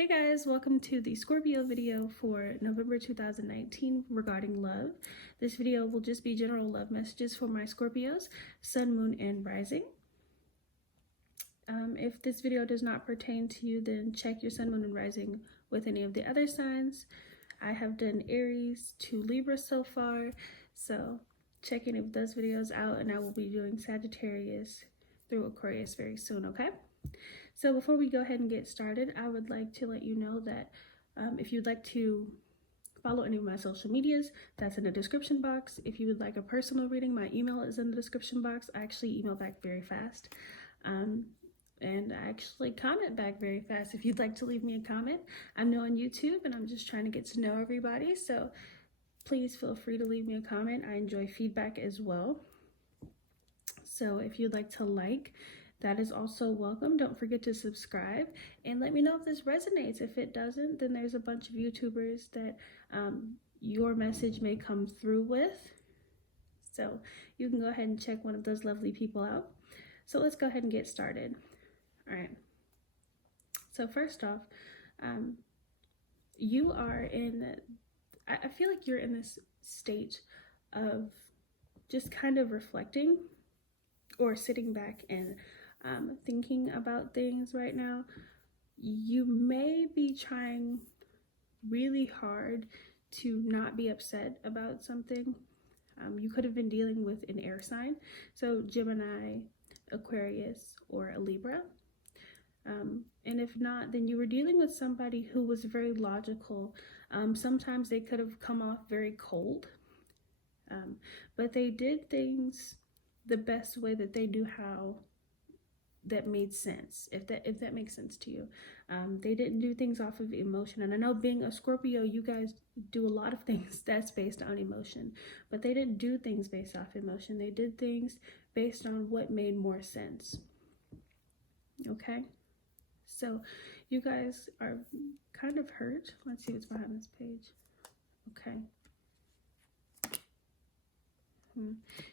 Hey guys, welcome to the Scorpio video for November 2019 regarding love. This video will just be general love messages for my Scorpios, Sun, Moon, and Rising. If this video does not pertain to you, then check your Sun, Moon, and Rising with any of the other signs. I have done Aries to Libra so far, so check any of those videos out, and I will be doing Sagittarius through Aquarius very soon, okay? So before we go ahead and get started, I would like to let you know that if you'd like to follow any of my social medias, that's in the description box. If you would like a personal reading, my email is in the description box. I actually email back very fast. And I actually comment back very fast if you'd like to leave me a comment. I'm new on YouTube and I'm just trying to get to know everybody. So please feel free to leave me a comment. I enjoy feedback as well. So if you'd like to like, that is also welcome. Don't forget to subscribe and let me know if this resonates. If it doesn't, then there's a bunch of YouTubers that your message may come through with. So you can go ahead and check one of those lovely people out. So let's go ahead and get started. All right. So first off, you are I feel like you're in this state of just kind of reflecting or sitting back and thinking about things right now. You may be trying really hard to not be upset about something. You could have been dealing with an air sign, so Gemini, Aquarius, or a Libra. And if not, then you were dealing with somebody who was very logical. Sometimes they could have come off very cold, but they did things the best way that they knew how that made sense, if that makes sense to you. They didn't do things off of emotion, and I know being a Scorpio, you guys do a lot of things that's based on emotion, but they didn't do things based off emotion. They did things based on what made more sense. Okay, so you guys are kind of hurt. Let's see what's behind this page. Okay.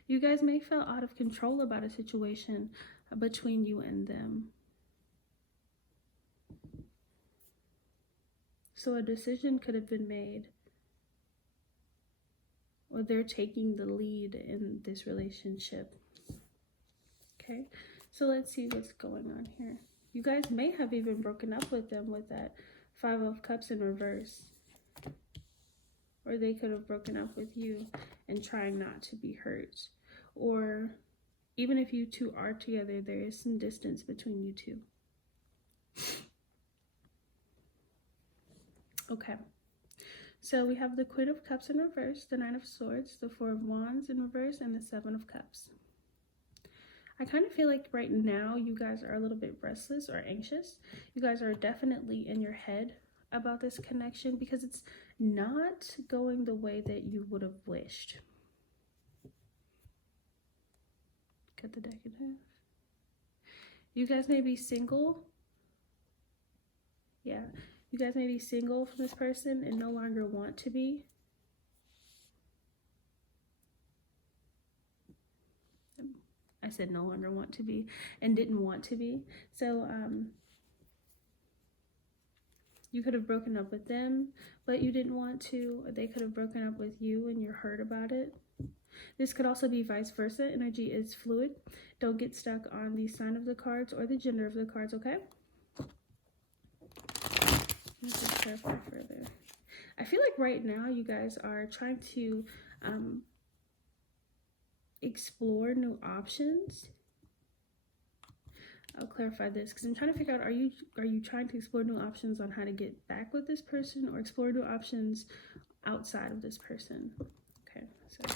You guys may feel out of control about a situation between you and them. So a decision could have been made, or they're taking the lead in this relationship. Okay, so let's see what's going on here. You guys may have even broken up with them with that 5 of Cups in reverse. Or they could have broken up with you and trying not to be hurt. Or even if you two are together, there is some distance between you two. Okay. So we have the Queen of Cups in reverse, the 9 of Swords, the 4 of Wands in reverse, and the 7 of Cups. I kind of feel like right now you guys are a little bit restless or anxious. You guys are definitely in your head about this connection because it's not going the way that you would have wished. Cut the deck in half. You guys may be single. Yeah, you guys may be single from this person and no longer want to be. I said no longer want to be and didn't want to be. So you could have broken up with them, but you didn't want to. Or they could have broken up with you and you're hurt about it. This could also be vice versa. Energy is fluid. Don't get stuck on the sign of the cards or the gender of the cards, okay? Let's just clarify further. I feel like right now you guys are trying to explore new options. I'll clarify this because I'm trying to figure out, are you trying to explore new options on how to get back with this person or explore new options outside of this person? Okay, so let's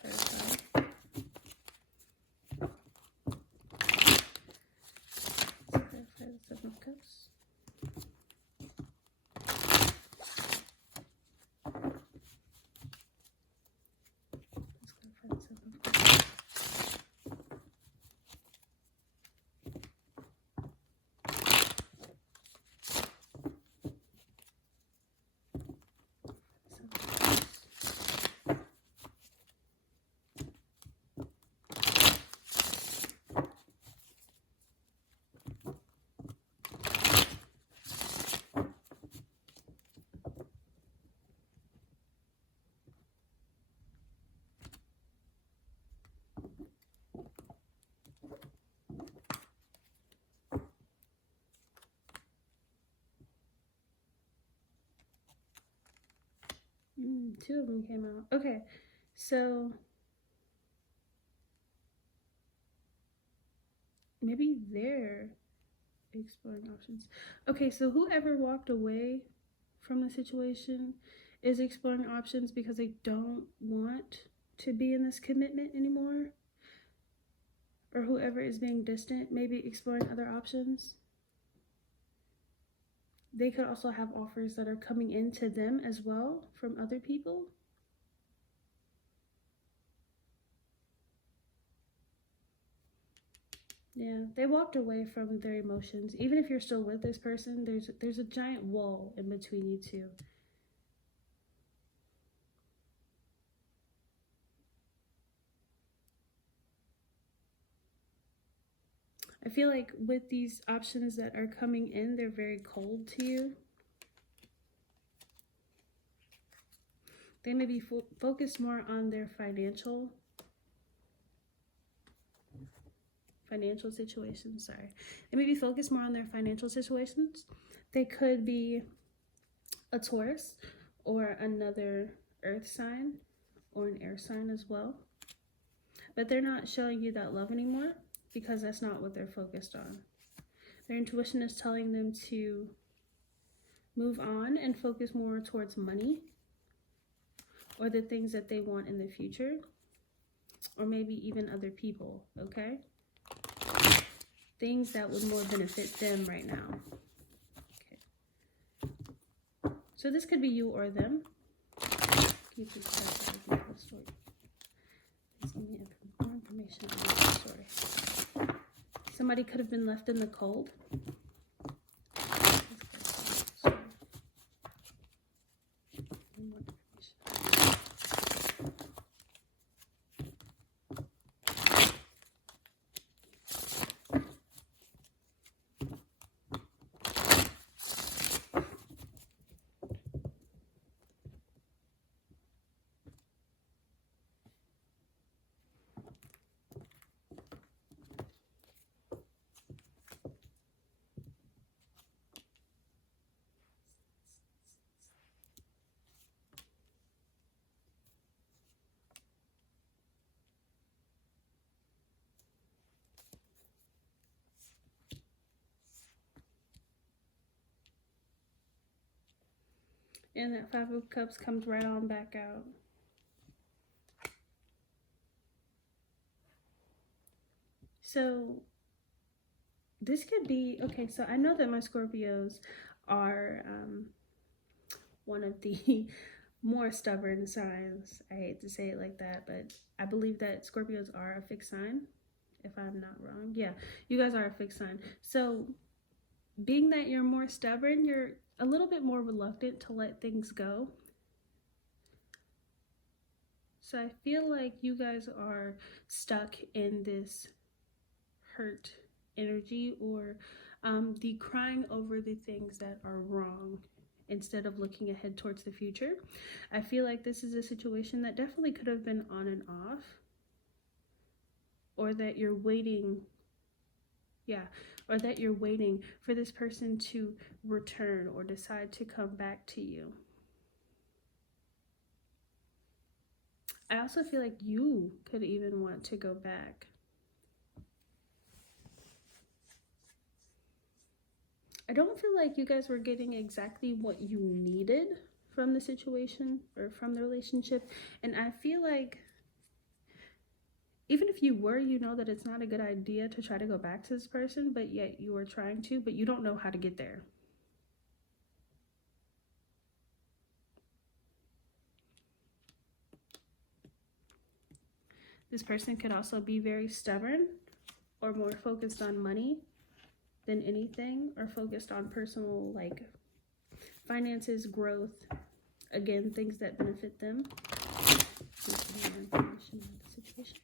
clarify. Let's clarify the 7 of Cups. Two of them came out. Okay, so maybe they're exploring options. Okay, so whoever walked away from the situation is exploring options because they don't want to be in this commitment anymore. Or whoever is being distant, maybe exploring other options. They could also have offers that are coming into them as well from other people. Yeah, they walked away from their emotions. Even if you're still with this person, there's a giant wall in between you two. I feel like with these options that are coming in, they're very cold to you. They may be focused more on their financial situations. Sorry. They may be focused more on their financial situations. They could be a Taurus or another earth sign or an air sign as well. But they're not showing you that love anymore because that's not what they're focused on. Their intuition is telling them to move on and focus more towards money or the things that they want in the future, or maybe even other people, okay? Things that would more benefit them right now. Okay. So this could be you or them. Keep this story. Please give me more information on this story. Somebody could have been left in the cold. And that Five of Cups comes right on back out. So this could be, okay, so I know that my Scorpios are one of the more stubborn signs. I hate to say it like that, but I believe that Scorpios are a fixed sign, if I'm not wrong. Yeah, you guys are a fixed sign. So being that you're more stubborn, you're a little bit more reluctant to let things go. So I feel like you guys are stuck in this hurt energy, or the crying over the things that are wrong instead of looking ahead towards the future. I feel like this is a situation that definitely could have been on and off, or that you're waiting. Yeah, or that you're waiting for this person to return or decide to come back to you. I also feel like you could even want to go back. I don't feel like you guys were getting exactly what you needed from the situation or from the relationship. And I feel like even if you were, you know that it's not a good idea to try to go back to this person, but yet you are trying to, but you don't know how to get there. This person could also be very stubborn or more focused on money than anything, or focused on personal, like, finances, growth, again, things that benefit them. More information on the situation.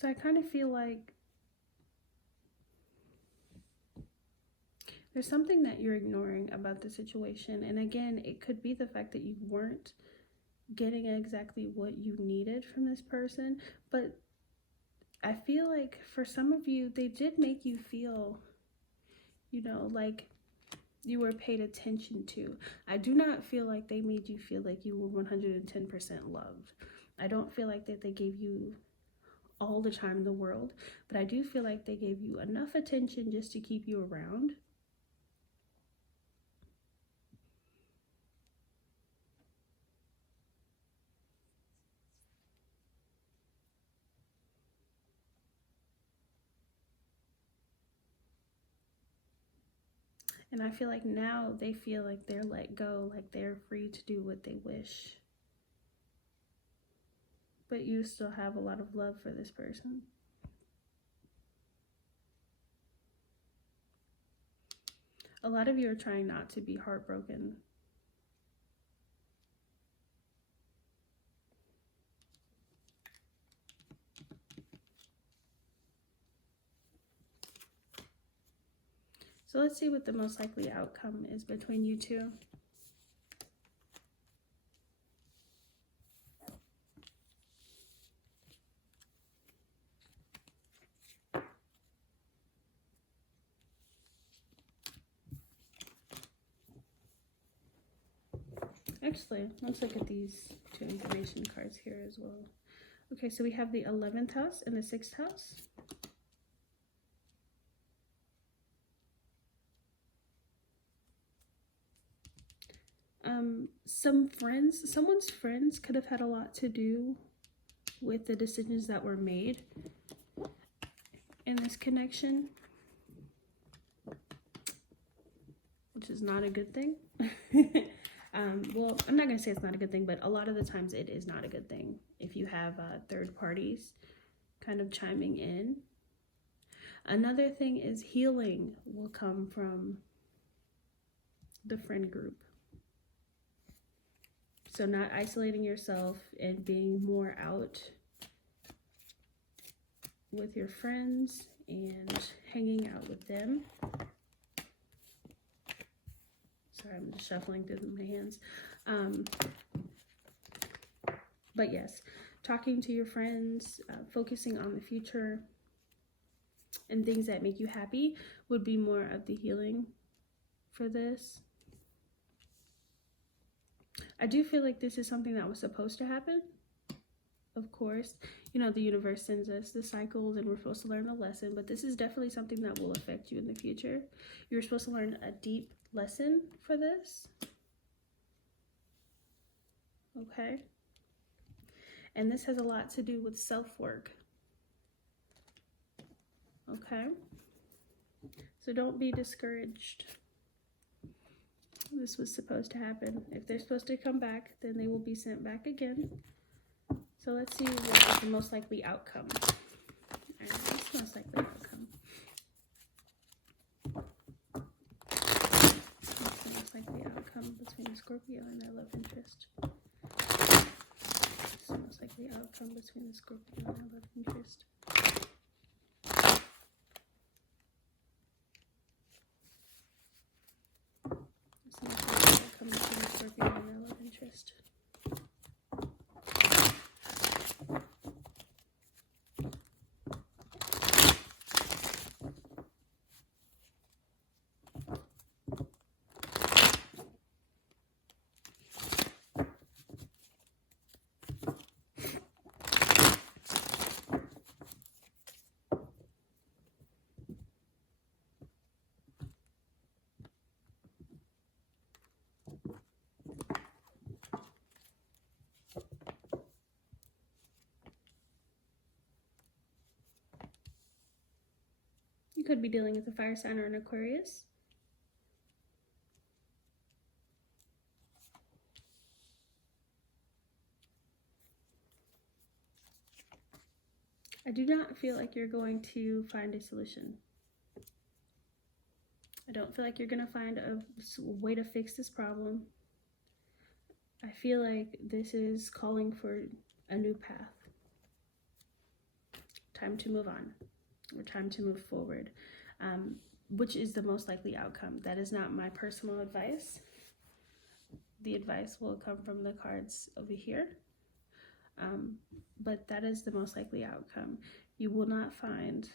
So I kind of feel like there's something that you're ignoring about the situation. And again, it could be the fact that you weren't getting exactly what you needed from this person. But I feel like for some of you, they did make you feel, you know, like you were paid attention to. I do not feel like they made you feel like you were 110% loved. I don't feel like that they gave you all the time in the world, but I do feel like they gave you enough attention just to keep you around. And I feel like now they feel like they're let go, like they're free to do what they wish. But you still have a lot of love for this person. A lot of you are trying not to be heartbroken. So let's see what the most likely outcome is between you two. Actually, let's look at these two information cards here as well. Okay, so we have the 11th house and the 6th house. Someone's friends could have had a lot to do with the decisions that were made in this connection, which is not a good thing. Well, I'm not going to say it's not a good thing, but a lot of the times it is not a good thing if you have third parties kind of chiming in. Another thing is healing will come from the friend group. So not isolating yourself and being more out with your friends and hanging out with them. Sorry, I'm just shuffling through my hands. But yes, talking to your friends, focusing on the future and things that make you happy would be more of the healing for this. I do feel like this is something that was supposed to happen. Of course, you know, the universe sends us the cycles and we're supposed to learn a lesson, but this is definitely something that will affect you in the future. You're supposed to learn a deep lesson for this. Okay? And this has a lot to do with self-work. Okay? So don't be discouraged. This was supposed to happen. If they're supposed to come back, then they will be sent back again. So let's see what is the most likely outcome. Alright, what's the most likely outcome? What's the most likely outcome between Scorpio and their love interest? What's the most likely outcome between the Scorpio and their love interest? What's the most likely outcome between the Scorpio and their love interest? You could be dealing with a fire sign or an Aquarius. I do not feel like you're going to find a solution. I don't feel like you're going to find a way to fix this problem. I feel like this is calling for a new path. time to move on, or time to move forward, which is the most likely outcome. That is not my personal advice. The advice will come from the cards over here, but that is the most likely outcome. You will not find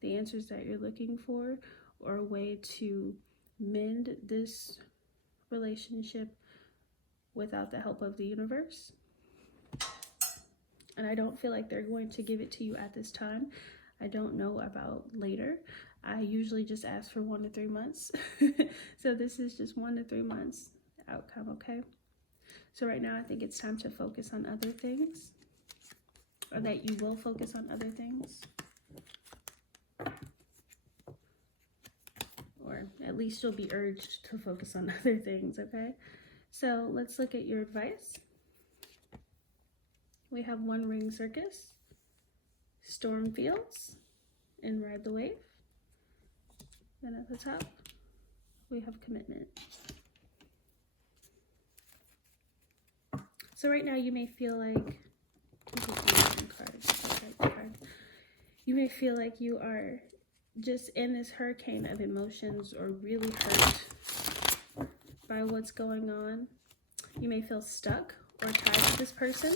the answers that you're looking for, or a way to mend this relationship without the help of the universe. And I don't feel like they're going to give it to you at this time. I don't know about later. I usually just ask for 1 to 3 months. So this is just 1 to 3 months outcome, okay? So right now I think it's time to focus on other things, or that you will focus on other things. Or at least you'll be urged to focus on other things, okay? So let's look at your advice. We have One Ring Circus, Storm Fields, and Ride the Wave. Then at the top, we have Commitment. So right now you may feel like, you may feel like you are just in this hurricane of emotions, or really hurt by what's going on. You may feel stuck or tied to this person.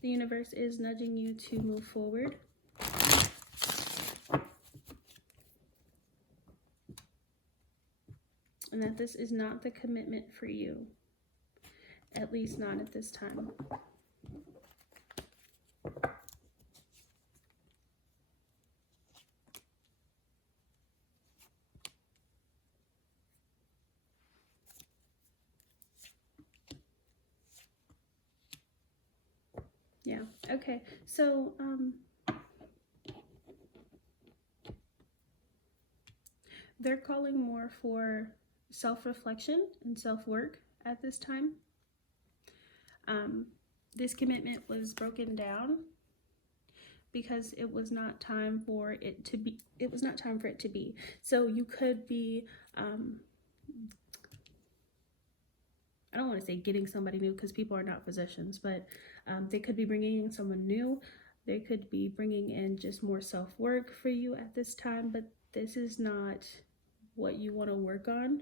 The universe is nudging you to move forward. And that this is not the commitment for you. At least not at this time. Yeah, okay, so they're calling more for self-reflection and self-work at this time. This commitment was broken down because it was not time for it to be. It was not time for it to be. So you could be, I don't want to say getting somebody new, because people are not possessions, but they could be bringing in someone new. They could be bringing in just more self-work for you at this time, but this is not what you want to work on.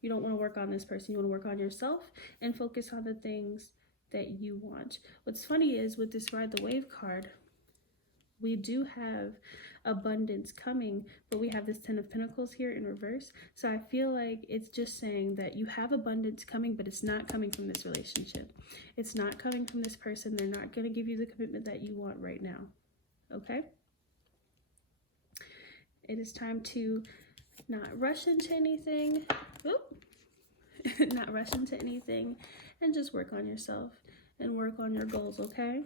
You don't want to work on this person. You want to work on yourself and focus on the things that you want. What's funny is with this Ride the Wave card, we do have abundance coming, but we have this 10 of Pentacles here in reverse. So I feel like it's just saying that you have abundance coming, but it's not coming from this relationship. It's not coming from this person. They're not going to give you the commitment that you want right now. Okay? It is time to not rush into anything. Not rush into anything, and just work on yourself and work on your goals, okay?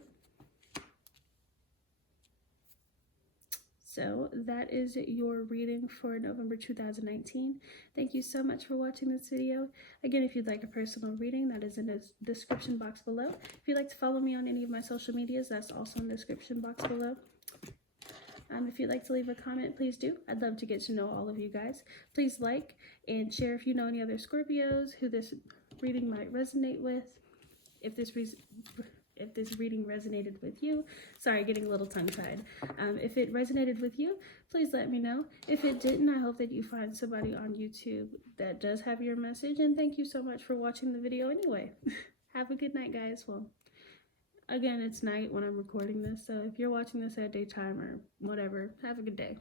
So that is your reading for November 2019. Thank you so much for watching this video. Again, if you'd like a personal reading, that is in the description box below. If you'd like to follow me on any of my social medias, that's also in the description box below. If you'd like to leave a comment, please do. I'd love to get to know all of you guys. Please like and share if you know any other Scorpios who this reading might resonate with. If this reading resonated with you. Sorry, getting a little tongue-tied. If it resonated with you, please let me know. If it didn't, I hope that you find somebody on YouTube that does have your message. And thank you so much for watching the video anyway. Have a good night, guys. Well, again, it's night when I'm recording this, so if you're watching this at daytime or whatever, have a good day.